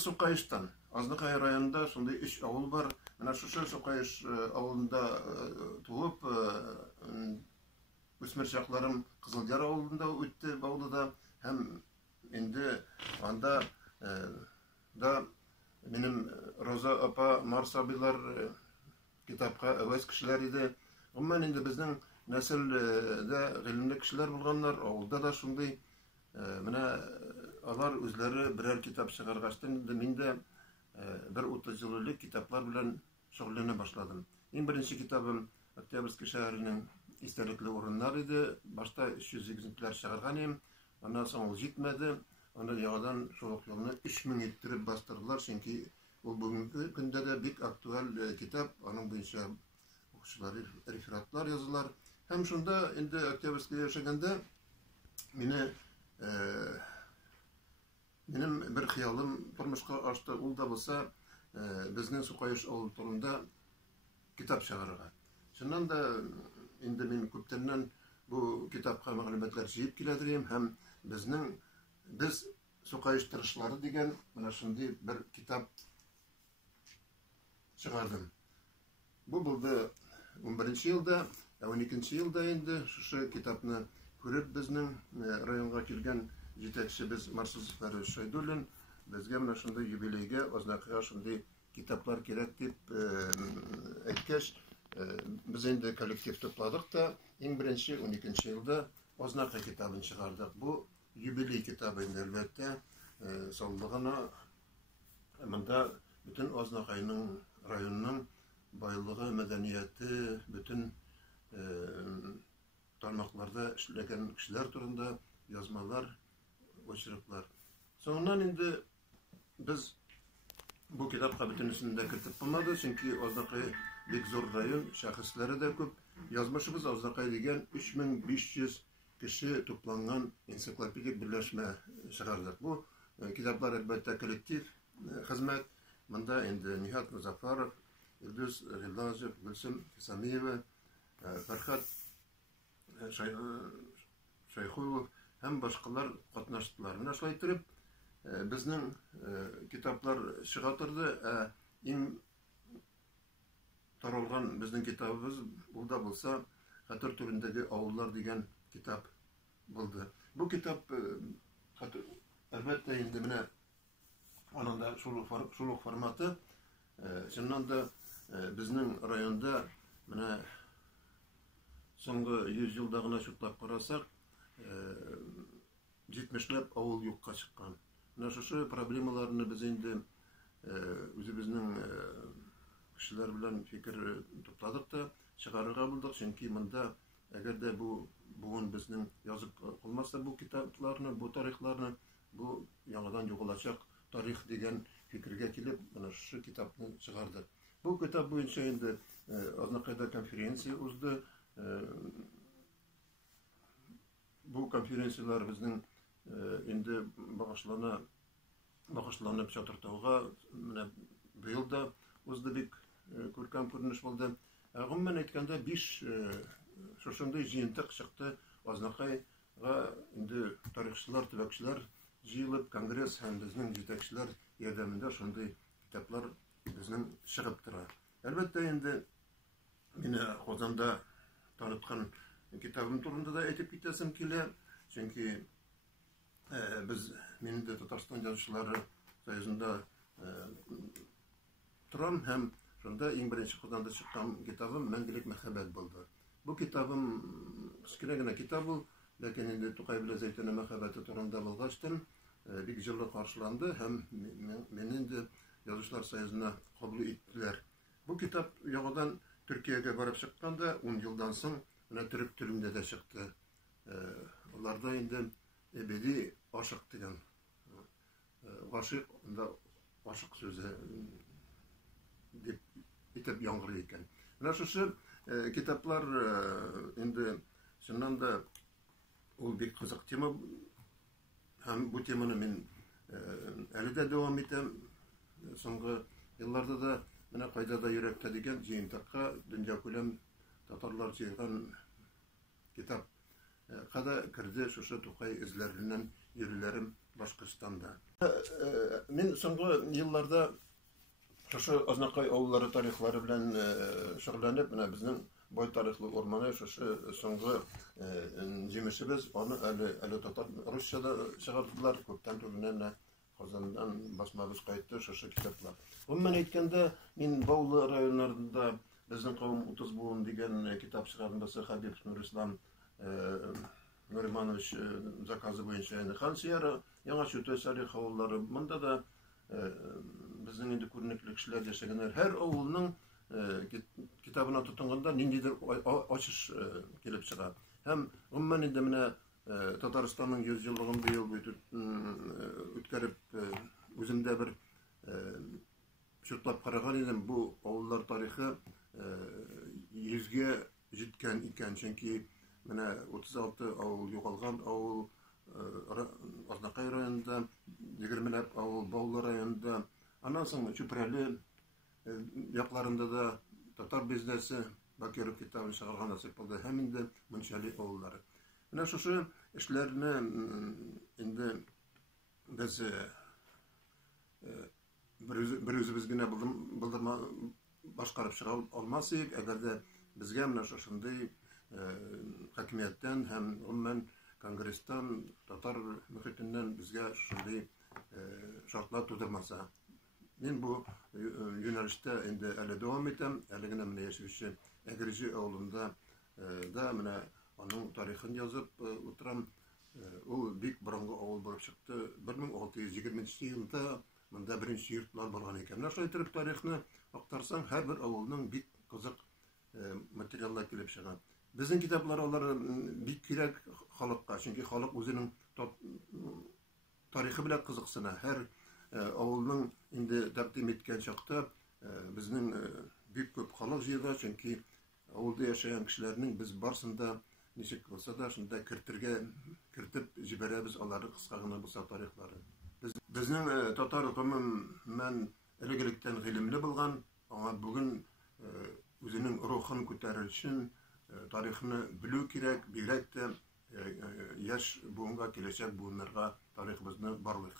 Сукайыштан. Азнакай районында шундай 3 авыл бар. Менә шушы Сукайыш авылында туып, үсмер чакларым Кызылҗар авылында үтте Баулыда һәм инде анда да минем Роза апа Марсабилар китапка әвәз кешеләр иде. Гомумән инде безнең нәселдә гыйлемле кешеләр булганнар, авылда да шундый. Менә алар үзләре берәр китап чыгаргачтан инде мин дә бер 30 ел элек китаплар белән шөгыльләнә башладым. Иң беренче китабым Октябрьский шәһәренең истәлекле урыннары иде. Башта 308-ләр чыгарган идем. Аннан соң ул җитмәде. Аны яңадан шул ук елны 3000 иттереп бастырдылар, чөнки ул бүгенге көндә дә бик актуаль китап. Аның буенча укучылар рефератлар язалар. Һәм шунда инде Октябрьскийдә яшәгәндә минем бер хыялым тормышка ашты. Ул да булса безнең Сукайыш авыл турында китап чыгарырга. Шуннан да инде мин күптәннән бу китапка мәгълүматлар җыеп киләдем һәм без Сукайыш тырышлары дигән менә шундый бер китап чыгардым. Бу булды 11-нче елда, 12-нче елда инде шушы китапны күреп безнең районга килгән җитәкчебез Марсузов Шайдуллин безгә менә шундый юбилейгә Азнакайга шундый китаплар кирәк дип әйткәч, без инде коллектив топладык та иң беренче 12-нче елда Азнакай китабын чыгардык. Бу юбилей китабы инде әлбәттә саллыгына монда бүтән Азнакайның районының байлыгы, мәдәнияте, бүтән тармакларда эшләгән кешеләр турында язмалар, очерклар. Соңыннан инде без бу китапка бөтенесен дә кертеп булмады, чөнки Азнакай бик зур район, шәхесләре дә күп. Язмышыбыз Азнакай дигән 3500 кеше тупланган энциклопедик берләшмә чыгардык. Бу китаплар әлбәттә коллектив хезмәт. Монда инде Нихат Музафаров, Илдус Гыйлазов, Гөлсем Хисамиева, Фәрхат Шайхулов һәм башкалар катнаштылар. Менә шулай итеп безнең китаплар чыга торды. Иң таралган безнең китабыбыз ул да булса Хәтер түрендәге авыллар дигән китап булды. Бу китап әлбәттә инде менә аның да шул форматы. Шуннан да безнең районда менә соңгы 100 елда гына шутлап карасак 70ләп авыл юкка чыккан. Менә шушы проблемаларны без инде үзебезнең кешеләр белән фикер тупладык та чыгарырга булдык, чөнки монда әгәр дә бүген безнең язып калмаса бу китапларны, бу тарихларны, бу яңадан югалачак тарих дигән фикергә килеп, менә шушы китапны чыгардык. Бу китап буенча инде Азнакайда конференция узды. Бу конференциялар безнең инде багышланып чатыртауга менә быел да узды, бик күркәм күренеш булды. Гомумән әйткәндә 5 шушындай җыентык чыкты. Азнакайга инде тарихчылар, төбәкчеләр җыелып, конгресс һәм безнең җитәкчеләр ярдәмендә шундый китаплар безнең чыгып тора. Әлбәттә инде мине Казанда таныткан китабым турында да әйтеп китәсем килә, чөнки мин дә Татарстан язучылары союзында торам һәм шунда иң беренче Казанда чыккан китабым Мәңгелек мәхәббәт булды. Бу китабым кечкенә генә китап ул, ләкин инде Тукай белән Зәйтүнә мәхәббәте турында булгачтан бик җылы каршыланды һәм мине инде Язучылар союзына кабул иттеләр. Бу китап яңадан Төркиягә барып чыкканда 10 елдан соң менә төрек телендә дә чыкты. Аларда инде әбәди ашык дигән гашык, анда ашык сүзе дип итеп яңгырый икән. Менә шушы китаплар инде шуннан да ул бик кызык тема һәм бу теманы мин әле дә дәвам итәм. Соңгы елларда да менә кайда да йөрәктә дигән җыентыкка дөнья күләм татарлар җыйган китап када керде шушы Тукай эзләреннән йөрүләрем Башкортстанда. Мин соңгы елларда шушы Азнакай авыллары тарихлары белән шөгыльләнеп, менә безнең бай тарихлы урманы шушы соңгы җимешебез, аны әле татар русчада чыгардылар, күптән түгел Казандан басмабыз кайтты шушы китаплар. Гомумән әйткәндә, мин Баулы районнарында безнең кавым 30 буын дигән китап чыгарганда Хабиб Нурислам Нуриманович заказы буенча хан Сияра, яңа Чүтә Салих авыллары, монда да безнең инде күренекле кешеләр яшәгәннәр. Һәр авылның китабына тотынганда ниндидер ачыш килеп чыга. Һәм гомумән инде менә Татарстанның 100 еллыгын быел үткәреп, үземдә бер чуртлап караган идем, бу авыллар тарихы 100гә җиткән икән, чөнки менә 36 авыл югалган авыл Азнакай районында, 20ләп авыл Баулы районында, аннан соң Чүпрәле якларында да татар бизнесы Бакиров китабын чыгарган насыйп булды, һәм инде Мунчали авыллары. Менә шушы эшләрне инде без бер үзебез генә булдырма башкарып чыга алмасыйк, әгәр дә безгә менә шушындый хакимияттән һәм гомумән Конгресстан, татар мөхитеннән безгә шундый шартлар тудырмаса. Мин бу юнәлештә инде әле дәвам итәм, әле генә менә яшәүче Әгерҗе авылында да менә аның тарихын язып утырам. Ул бик борынгы авыл булып чыкты. 1620 елда монда беренче йортлар булган икән. Менә шулай итеп тарихны актарсаң, һәрбер авылның бик кызык материаллар килеп чыга. Безнең китаплар алар бик кирәк халыкка, чөнки халык үзенең тарихы белән кызыксына. Һәр авылның инде тәкъдим иткән чакта безнең бик күп халык җыела, чөнки авылда яшәгән кешеләрнең без барсында ничек булса да шунда кертеп җибәрәбез аларны кыска гына булса тарихлары. Безнең татар гомумән элек-электән гыйлемле булган, аңа бүген үзенең рухын күтәрер өчен тарихны белү кирәк, бигрәк тә яшь буынга, киләчәк буыннарга тарихыбызны барлык.